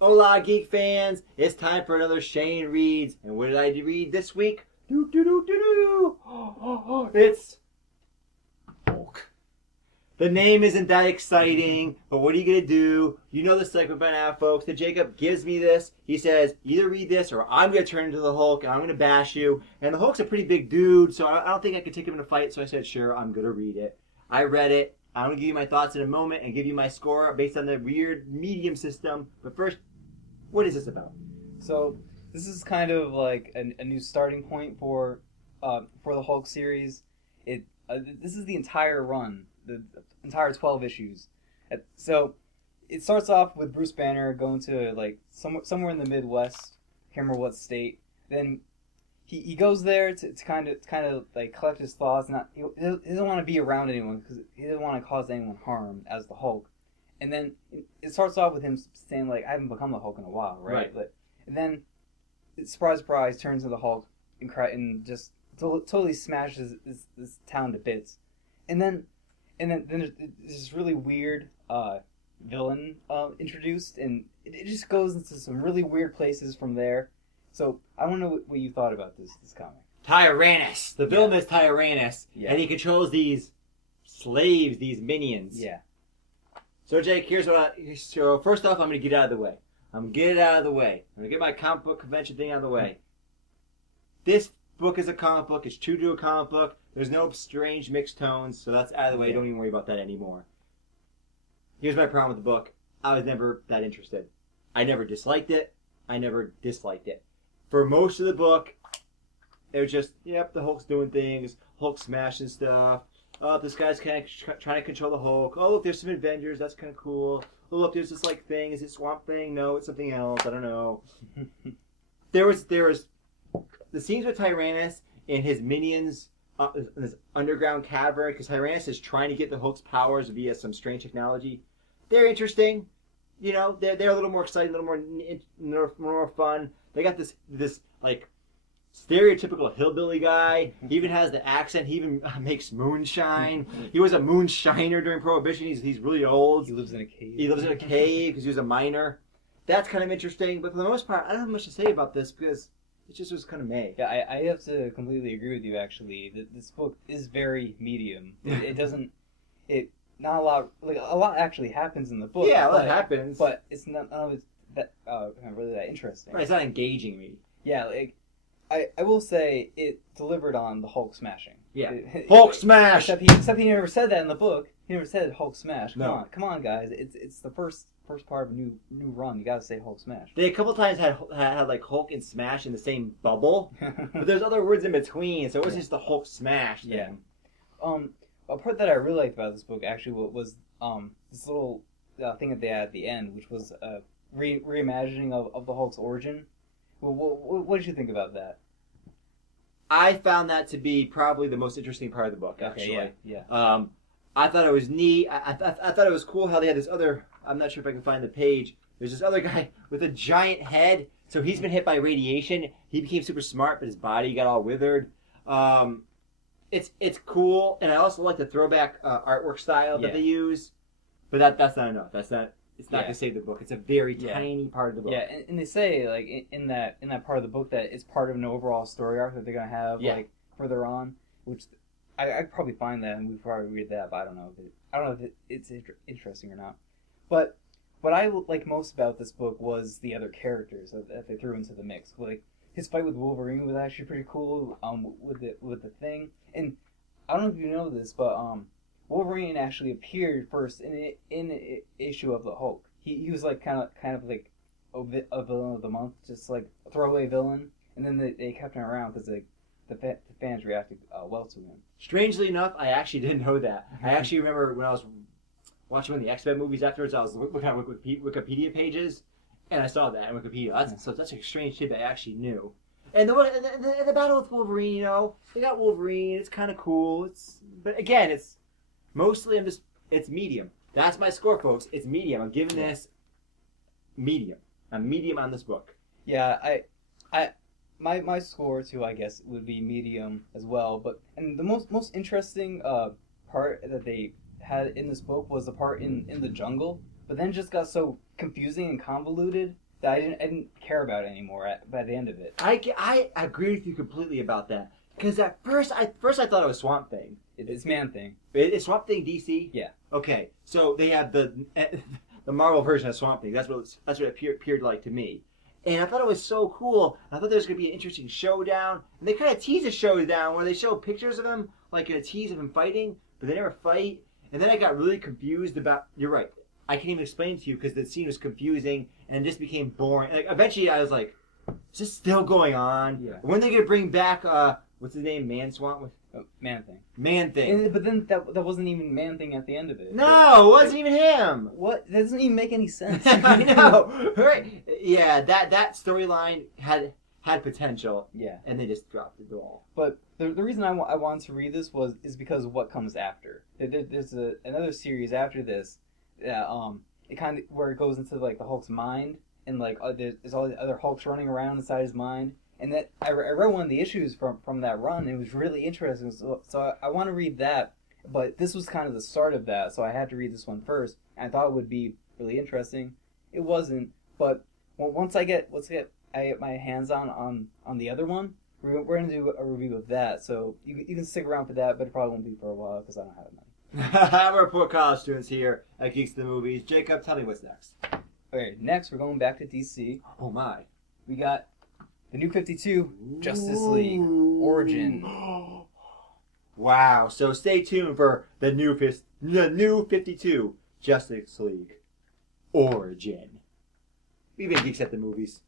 Hola, Geek fans! It's time for another Shane Reads. And what did I read this week? It's Hulk. The name isn't that exciting, but what are you going to do? You know the segment by now, folks. That Jacob gives me this. He says, either read this or I'm going to turn into the Hulk and I'm going to bash you. And the Hulk's a pretty big dude, so I don't think I could take him in a fight. So I said, sure, I'm going to read it. I read it. I'm going to give you my thoughts in a moment and give you my score based on the weird medium system. But first, what is this about? So this is kind of like a new starting point for the Hulk series. This is the entire run, the entire 12 issues. So it starts off with Bruce Banner going to like somewhere in the Midwest. Can't remember what state. Then he goes there to kind of like collect his thoughts. He doesn't want to be around anyone because he doesn't want to cause anyone harm as the Hulk. And then it starts off with him saying like, I haven't become the Hulk in a while, right? And then, surprise, surprise, turns into the Hulk and just totally smashes this town to bits. And then there's this really weird villain introduced, and it just goes into some really weird places from there. So I want to know what you thought about this comic. Tyrannus. The villain is Tyrannus, and he controls these slaves, these minions. Yeah. So Jake, so first off, I'm going to get out of the way. I'm going to get my comic book convention thing out of the way. This book is a comic book. It's true to a comic book. There's no strange mixed tones, so that's out of the way. Yeah. Don't even worry about that anymore. Here's my problem with the book. I was never that interested. I never disliked it. For most of the book, it was just, yep, the Hulk's doing things. Hulk smashing stuff. Oh, this guy's kind of trying to control the Hulk. Oh, look, there's some Avengers. That's kind of cool. Oh, look, there's this like thing. Is it Swamp Thing? No, it's something else. I don't know. There was the scenes with Tyrannus and his minions in this underground cavern, because Tyrannus is trying to get the Hulk's powers via some strange technology. They're interesting. You know, they're a little more exciting, a little more fun. They got this like stereotypical hillbilly guy. He even has the accent. He even makes moonshine. He was a moonshiner during Prohibition. He's really old. He lives in a cave. Because he was a miner. That's kind of interesting. But for the most part, I don't have much to say about this because it just was kind of meh. Yeah, I have to completely agree with you. Actually, this book is very medium. It doesn't. Not a lot. Like a lot actually happens in the book. Yeah, a lot happens. But it's not none of it's that really that interesting. Right, it's not engaging me. Yeah, like. I will say it delivered on the Hulk smashing. Yeah, Hulk smash. Except he never said that in the book. He never said Hulk smash. Come on, guys. It's the first part of a new run. You gotta say Hulk smash. They a couple times had like Hulk and smash in the same bubble, but there's other words in between, so it wasn't just the Hulk smash thing. Yeah. A part that I really liked about this book actually was this little thing that they had at the end, which was a reimagining of the Hulk's origin. What did you think about that? I found that to be probably the most interesting part of the book, actually. Okay, yeah. I thought it was neat. I thought it was cool how they had this other, I'm not sure if I can find the page, there's this other guy with a giant head. So he's been hit by radiation. He became super smart, but his body got all withered. It's cool, and I also like the throwback artwork style that they use. But that's not enough. It's not to save the book. It's a very tiny part of the book. Yeah, and they say like in that part of the book that it's part of an overall story arc that they're gonna have like further on, which I probably find that and we probably read that, but I don't know if it's interesting or not. But what I like most about this book was the other characters that they threw into the mix. Like his fight with Wolverine was actually pretty cool. With the thing, and I don't know if you know this, but Wolverine actually appeared first in an issue of the Hulk. He was like kind of like a villain of the month, just like a throwaway villain, and then they kept him around because the fans reacted well to him. Strangely enough, I actually didn't know that. I actually remember when I was watching one of the X-Men movies afterwards, I was looking at Wikipedia pages, and I saw that in Wikipedia. So that's a strange shit that I actually knew. And the battle with Wolverine, you know, they got Wolverine. It's kind of cool. But again, it's mostly it's medium. That's my score, folks. It's medium. I'm giving this medium. I'm medium on this book. Yeah, my score too, I guess, would be medium as well. And the most interesting part that they had in this book was the part in the jungle, but then just got so confusing and convoluted that I didn't care about anymore by the end of it. I agree with you completely about that. Because at first I thought it was Swamp Thing. It's Man-Thing. It's Swamp Thing DC? Yeah. Okay, so they have the Marvel version of Swamp Thing. That's what it appeared like to me. And I thought it was so cool. I thought there was going to be an interesting showdown. And they kind of tease a showdown where they show pictures of him, like in a tease of him fighting, but they never fight. And then I got really confused about... You're right. I can't even explain it to you because the scene was confusing and it just became boring. Like, eventually I was like, is this still going on? Yeah. When are they going to bring back... what's his name? Man-Swamp? Man-Thing. Man-Thing. But then that wasn't even Man-Thing at the end of it. No, it wasn't even him. What? That doesn't even make any sense. I know. Right? Yeah, that storyline had potential. Yeah. And they just dropped the ball. But the reason I wanted to read this is because of what comes after. There's another series after this that it kind of where it goes into like the Hulk's mind and like there's all the other Hulks running around inside his mind. And that I read one of the issues from that run. And it was really interesting. So I want to read that, but this was kind of the start of that. So I had to read this one first. And I thought it would be really interesting. It wasn't, but once I get my hands on the other one, we're gonna do a review of that. So you can stick around for that, but it probably won't be for a while because I don't have money. We're poor college students here at Geeks the Movies. Jacob, tell me what's next. Okay, next we're going back to DC. Oh my. We got the New 52 Justice League Origin. Wow. So stay tuned for the new 52 Justice League Origin. We've been Geeks at the Movies.